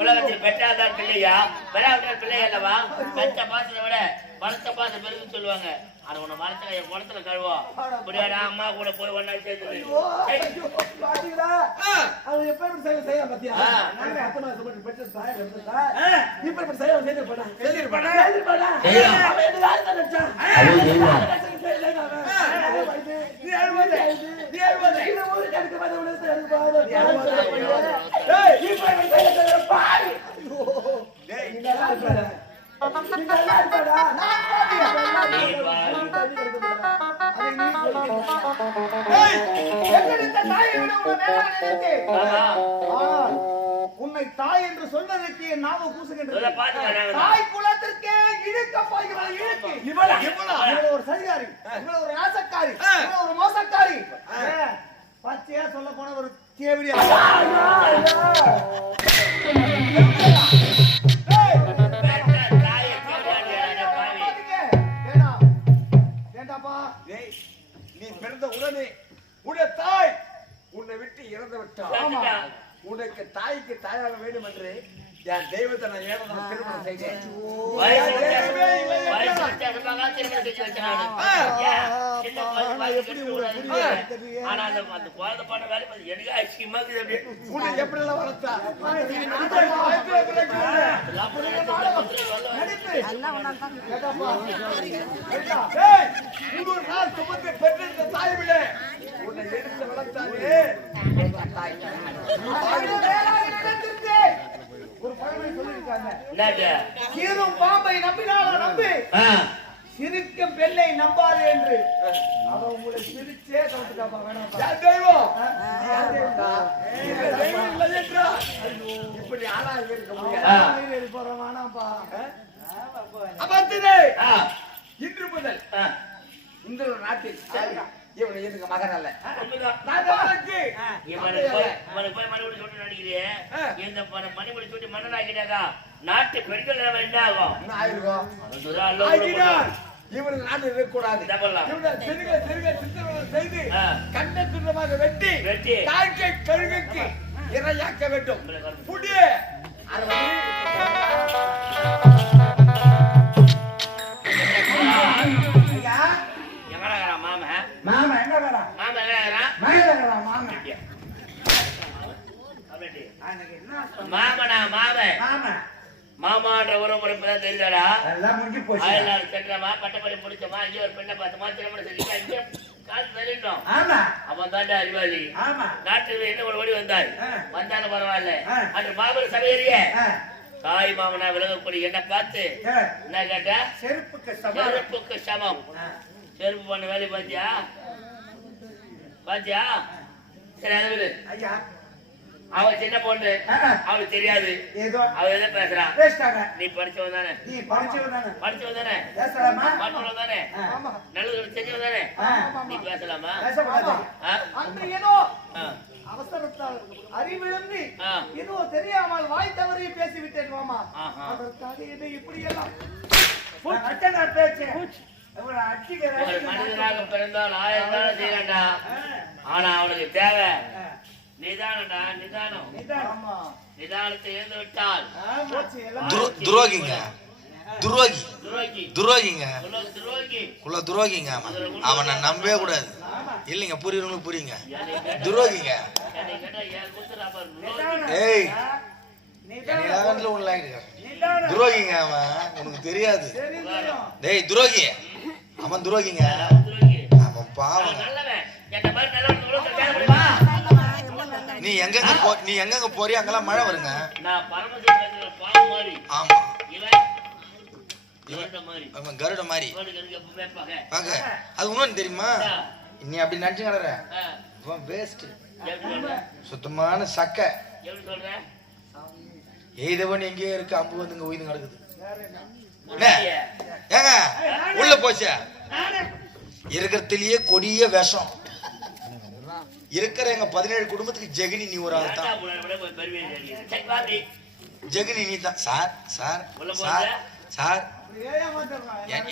உலகத்தில் பெற்றாதான் பிள்ளையா பெறாவிட்டால் பிள்ளை அல்லவா பெற்ற பாசத்தை விட வளர்த்த பாசம் பெருதுன்னு சொல்லுவாங்க. ஆனா உன்னை மரத்துல என் குளத்துல கழுவோம் முடியாடா அம்மா கூட போய் ஒன்னா சேர்த்து உன்னை தாய் என்று சொன்னதற்கு நாம கூசுகின்ற தாய் குலத்திற்கே இழுக்க போகிறார். இழுக்கு இவ்வளவு ஒரு சதிகாரி, இவ்வளவு ஒரு நாசக்காரி, இவ்வளவு ஒரு மோசக்காரி, பச்சையா சொல்ல போன ஒரு கேவடியா. நீ பிறந்த உடனே உடைய தாய் உன்னை விட்டு இறந்து விட்டார். உனக்கு தாய்க்கு தாயாக வேண்டும் என்று என் தெய்வத்தை நான் ஏன் திருமணம் செய்தேன். எப்படி எல்லாம் வளர்த்தா பெற்ற தாய் விட உன்னை எடுத்து வளர்த்தாரு தாய். ஒரு பழமொழி சொல்லியிருக்காங்க, சீரும் பாம்பை நம்பினால நம்பு, சிரிக்கும் பெண்ணை நம்பாது என்று. அவ உங்களை சிரிச்சே கவுத்துக்காப்பா. வேணாம் இப்படி ஆளா இருக்க முடியாது. போறோம் வேணாம்ப்பா. அமர்த்ததே இன்று முதல் இந்த நாட்டில் இவனை எதுக்கு மகன் அல்ல. நாட்டு பெண்கள் என்ன ஆகும்? இவனுக்கு நாடு இருக்கக்கூடாது. செய்து கண்ணை துண்டமாக வெட்டி காய்கை கழுகுக்கு இரையாக்க வேண்டும். புடிய மாமா எங்க வரா? மாமான்ற ஒரு முறைப்பதான் தெரியுதாடா? முடிஞ்சு போச்சு. சென்றமா பட்டப்படி முடிச்சமா இங்கே ஒரு பெண்ணை பார்த்தமா திருமணம் செஞ்சு இங்கே காசு தெரியும். அவன் தாண்டா அறிவாளி. நாட்டுல என்ன ஒரு ஓடி வந்தாள் வந்தாலும் பரவாயில்ல. அன்று மாபெரும் சபையறிய தாய் மாமனா விலகக்கூடிய என்ன பார்த்து என்ன கேட்டா? செருப்புக்கு சமம். செருப்பு பண்ண வேலை பாத்தியா? பாத்தியா? சரி அது ஐயா. அவ சின்ன பொண்ணு, அவளுக்கு தெரியாது. அவ எதை பேசுறான்? நீ படிச்சவன் தானே? படிச்சவன் தானே? படிச்சவன் தானே? நல்லது தெரிஞ்சவன் தானே? நீ பேசலாமா? ஏதோ அவசரத்தால் அறிவிழந்து ஏதோ தெரியாமல் வாய் தவறி பேசிவிட்டேன் மாமா. அதற்காக என்னை இப்படி எல்லாம் பேச்சு ஒரு மனிதனாக பிறந்தால் 1000 தானம் செய்யலாம்டா. ஆனா அவனுக்கு தேவை நிதானம்டா, நிதானம். நிதானத்தை இழந்து விட்டால் துரோகிங்க, துரோகி, துரோகிங்க, துரோகிங்க. அவனை நம்பவே கூடாது. இல்லைங்க, புரியுறவங்களுக்கு புரியுங்க. துரோகிங்க. ஏய், துரோகிங்க அவன், உனக்கு தெரியாது. டேய் துரோகி, அவன் துரோகிங்க. அவன் பாவம். நீ எங்கெங்க போறிய அங்கெல்லாம் மழை வருங்க. ஆமா, கருட மாதிரி. அது இன்னொன்னு தெரியுமா, நீ அப்படி நினைச்சு கிடற வேஸ்ட், சுத்தமான சக்கை. எய்தவன் எங்கேயோ இருக்கு, அம்பு வந்துங்க உயிர் கிடக்குது. ஏங்க உள்ள போச்சா இருக்கிறதுலயே கொடிய விஷம் இருக்கிற எங்க 17 குடும்பத்துக்கு ஜெகினி நீ ஒரு ஆள் தான். ஜெகினி நீ தான். சார் சார் சார் சார்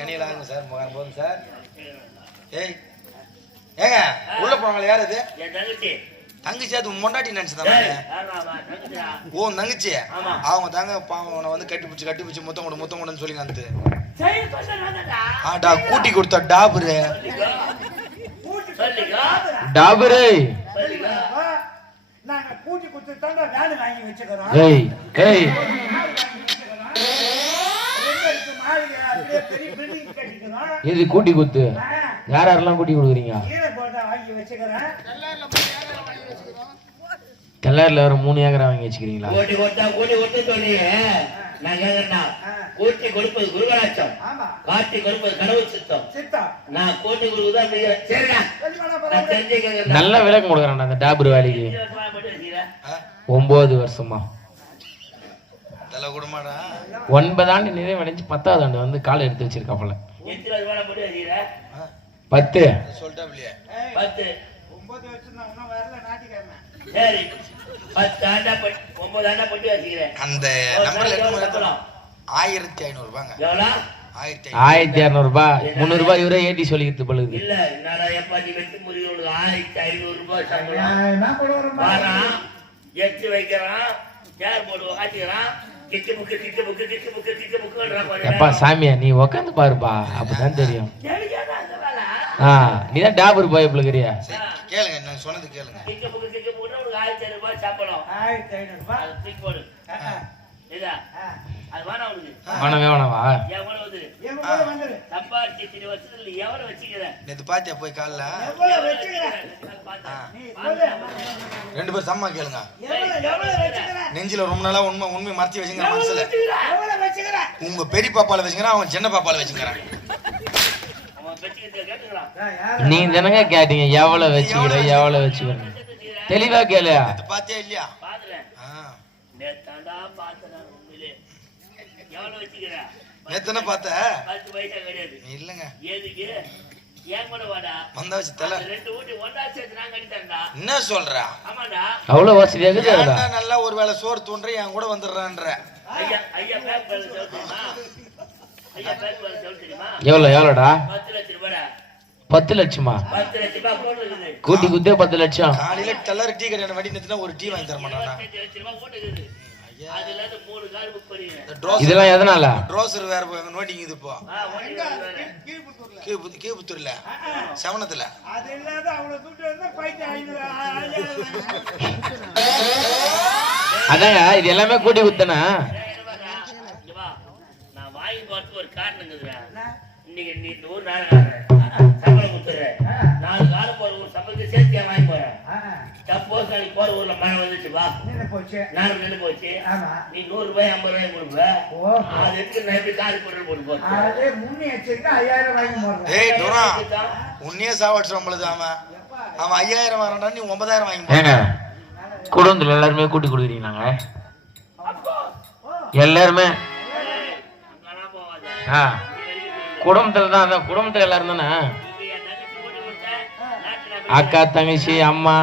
என்னையிலாங்க சார், முகம் போதும் சார். ஏய் ஏங்க உள்ள போவாங்களே, யார் அது? தங்கச்சி. அது முன்னாடி நினைச்சுதான். ஓ தங்கச்சி, அவங்க தாங்க பாவனை வந்து கட்டி பிடிச்சி முத்தம் கொடுன்னு சொல்லி வந்து கூட்டி கொடுத்த டாபரு. டாபரு கூட்டி கொடுத்துட்டாங்க, வேலை வாங்கி வச்சுக்கிறோம். இது கூட்டி குத்து யாரெல்லாம் கூட்டி கொடுக்குறீங்க? கல்லர்ல ஒரு 3 ஏக்கரா வாங்கி வச்சுக்கிறீங்களா? கூட்டி கொடுப்பது குருகராட்சம், காட்டி கொடுப்பது கடவுள் சித்தம். நான் கூட்டி கொடுக்குதான். நல்ல விளக்கம் கொடுக்குறேன் அந்த டாபர் வேலைக்கு. 9 வருஷமா 9 ஆண்டு நிறைவடைஞ்சு 10வது ஆண்டு வந்து காலை எடுத்து வச்சிருக்காப்பல. 10 சரி, 10 ஆண்டா 9 ஆண்டா பட்டு வச்சுக்கிறேன். அந்த நம்பர்ல 1500 ரூபாங்க. எவ்வளோ? 1200 ரூபாய். 300 ரூபாய் இவரே ஏத்தி சொல்லிக்கிட்டு பழுகுது. இல்ல என்னடா எப்பாத்தி வெட்டி முறியோடு 1500 ரூபாய் சம்பளம் வரான், எச்சு வைக்கிறான், சேர் போட்டு ஆட்டிக்கிறான். எப்பா சாமியா நீ உக்காந்து பாருப்பா, அப்பதான் தெரியும். நீதான் டாபர் போய் பிள்ளைகிறியா? கேளுங்க, நான் சொன்னது கேளுங்க. 1500 ரூபாய் சம்பளம். 1500 ரூபாய் போடு. அது வேணா வேணவா? நேத்து பாத்தியா போய் காலைல 2 பேர் சம்மா கேளுங்க. நெஞ்சில ரொம்ப நாளா உண்மை மறைச்சி வச்சுங்க மனசுல. உங்க பெரிய பாப்பால வச்சுக்கிறேன், அவன் சின்ன பாப்பால வச்சுக்கிறான். நீ தானங்க கேட்டீங்க எவ்வளவு வச்சுக்கிற தெளிவா கேளு. பாத்தியா இல்லையா? நேத்தன பார்த்த இல்லங்க வந்தா வச்சு தல என்ன சொல்ற? அவ்வளவு வசதியாக நல்லா ஒரு வேளை சோறு தூண்ற என் கூட வந்துடுறான்ற. எவ்வளோடா? 10 லட்சமா? கூட்டி குத்தே 10 லட்சம். காலையில டல்லர் டீ கடை வண்டி நிறுத்தினா ஒரு டீ வாங்கி தர மாட்டானா? இதெல்லாம் எதனால? ட்ரோசர் வேற நோட்டிங் இது இப்போ கீழ்புத்தூர்ல சவனத்துல. அதாங்க இது எல்லாமே கூட்டி குத்தனா. நான் வாங்கி போறதுக்கு ஒரு காரணம் இருக்குதுடா. இன்னைக்கு நீ 100 நாள் சம்பளம் கொடுத்துறேன், 4 காலம் போற ஒரு சம்பளத்தை சேர்த்து வாங்கி போறேன். சப்போஸ் நாளைக்கு போற ஊர்ல மழை வந்துச்சு, வா நானும் நின்று போச்சு, நீ 100 ரூபாய் 50 ரூபாய் கொடுப்ப. அது எடுத்து நான் எப்படி காரு பொருள் போட்டு போறேன். உன்னையே சாவடிச்சு நம்மளுது. அவன் 5000 வரண்டா, நீ 9000 வாங்கி. குடும்பத்துல எல்லாருமே கூட்டி கொடுக்குறீங்களாங்க? எல்லாருமே குடும்பத்துல தான். அந்த குடும்பத்துல எல்லாரும் தானே, அக்கா தங்கச்சி அம்மா.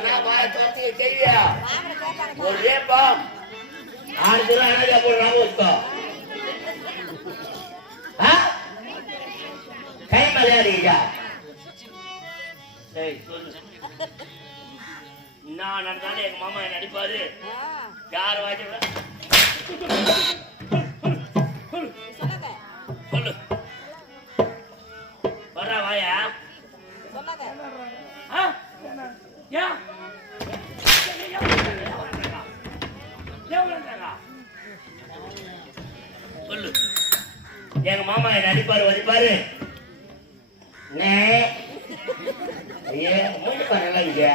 சொன்னா வாய தோத்தி செய்வியா ஒரே பாம் ஆறு அழகா போடுறாங்க வச்சுக்கோ கை மலையாடியா சரி சொல்லு நான் நடந்தாலும் எங்க மாமா என்ன அடிப்பாரு யார் வாய்ச்ச சொல்லு வர்றா வாயா சொல்லு எங்க மாமா என்ன அடிப்பாரு வதிப்பாரு மூணு பண்ணல இல்லையா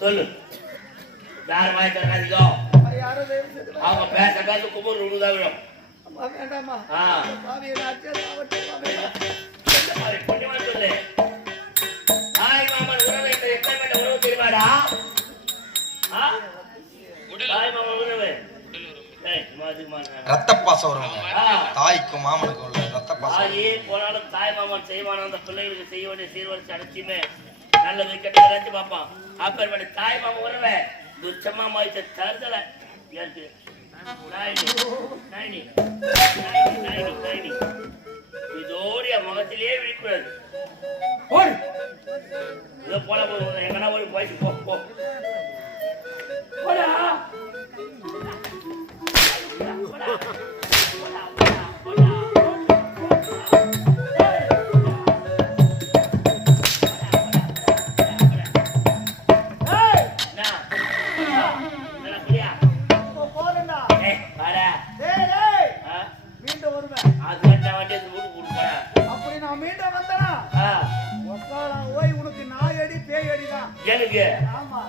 சொல்லு யார் வாய் தராதிக்கோ அவங்க பேச பேச கும்பல் உழுதான் விடும் வேண்டாமா சொல்லு தாய் மாமன் உறவு என்ற எப்பேற்பட்ட உறவு தெரியுமாடா தாய் மாமன் உறவு ரத்த பாசம் வருவாங்க தாய்க்கும் மாமனுக்கும் உள்ள ரத்த பாசம் தாயே போனாலும் தாய் மாமன் செய்வான அந்த பிள்ளைகளுக்கு செய்ய வேண்டிய சீர்வரிசை அனைத்தையுமே நல்லது கெட்டது நினைச்சு பார்ப்பான் அப்பேற்பட்ட தாய் மாமன் உறவை துச்சமா மாய்ச்ச தருதலை ஏற்று இதோடைய முகத்திலேயே விழிக்கூடாது இதை போல எங்கன்னா ஒரு போயிட்டு போ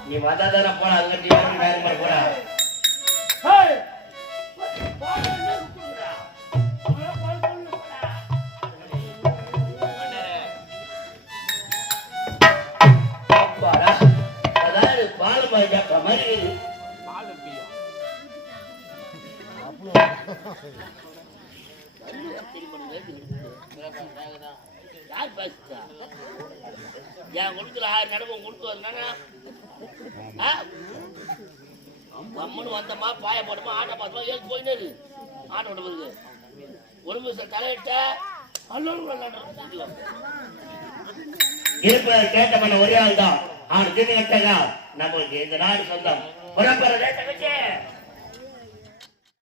நீ வந்தாதான போன அது கட்டி வேற மாதிரி போன அதாவது பால் பாய்ச்சா மாதிரி யார் பேசுச்சா என் கொடுத்துல 6 நடவும் கொடுத்து வந்தானா அம்மனு வந்தமா பாய போட்டமா ஆட்டை பார்த்தமா ஏன் போயினு ஆட்டை விட்ட பிறகு ஒரு நிமிஷம் தலையிட்ட இருப்ப கேட்ட பண்ண ஒரே ஆள் தான் அவன் தின்னு கட்டங்க நம்மளுக்கு இந்த நாடு சொந்தம்